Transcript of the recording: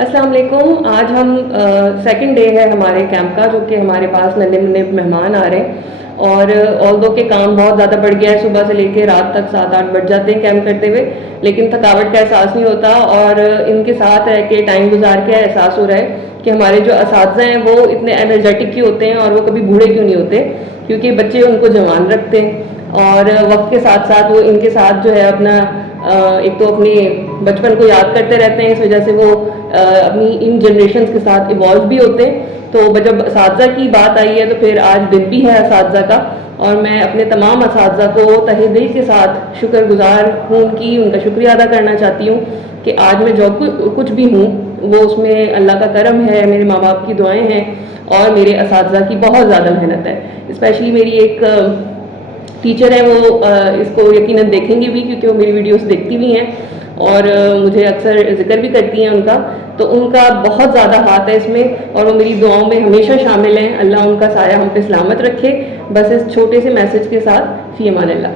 अस्सलाम वालेकुम। आज हम सेकंड डे है हमारे कैंप का, जो कि हमारे पास नन्हे मुन्ने मेहमान आ रहे हैं। और ऑल्दो के काम बहुत ज़्यादा बढ़ गया है, सुबह से लेकर रात तक 7-8 बज जाते हैं कैंप करते हुए, लेकिन थकावट का एहसास नहीं होता। और इनके साथ रह के टाइम गुजार के एहसास हो रहा है कि हमारे जो असातिज़ा हैं वो इतने एनर्जेटिक क्यों होते हैं और वो कभी बूढ़े क्यों नहीं होते, क्योंकि बच्चे उनको जवान रखते हैं। और वक्त के साथ साथ वो इनके साथ जो है अपना एक तो अपने बचपन को याद करते रहते हैं, इस वजह से वो अपनी इन जनरेशन्स के साथ इवॉल्व भी होते हैं। तो जब असातिज़ा की बात आई है तो फिर आज दिन भी है असातिज़ा का, और मैं अपने तमाम असातिज़ा को तहे दिल के साथ शुक्रगुजार हूँ उनकी, उनका शुक्रिया अदा करना चाहती हूँ कि आज मैं जो कुछ भी हूँ वो उसमें अल्लाह का करम है, मेरे माँ बाप की दुआएं हैं और मेरे असातिज़ा की बहुत ज़्यादा मेहनत है। स्पेशली मेरी एक टीचर है, वो इसको यकीनन देखेंगी भी क्योंकि वो मेरी वीडियोस देखती भी हैं और मुझे अक्सर जिक्र भी करती हैं उनका। तो उनका बहुत ज़्यादा हाथ है इसमें और वो मेरी दुआओं में हमेशा शामिल हैं। अल्लाह उनका साया हम पे सलामत रखे। बस इस छोटे से मैसेज के साथ फ़ी अमान अल्लाह।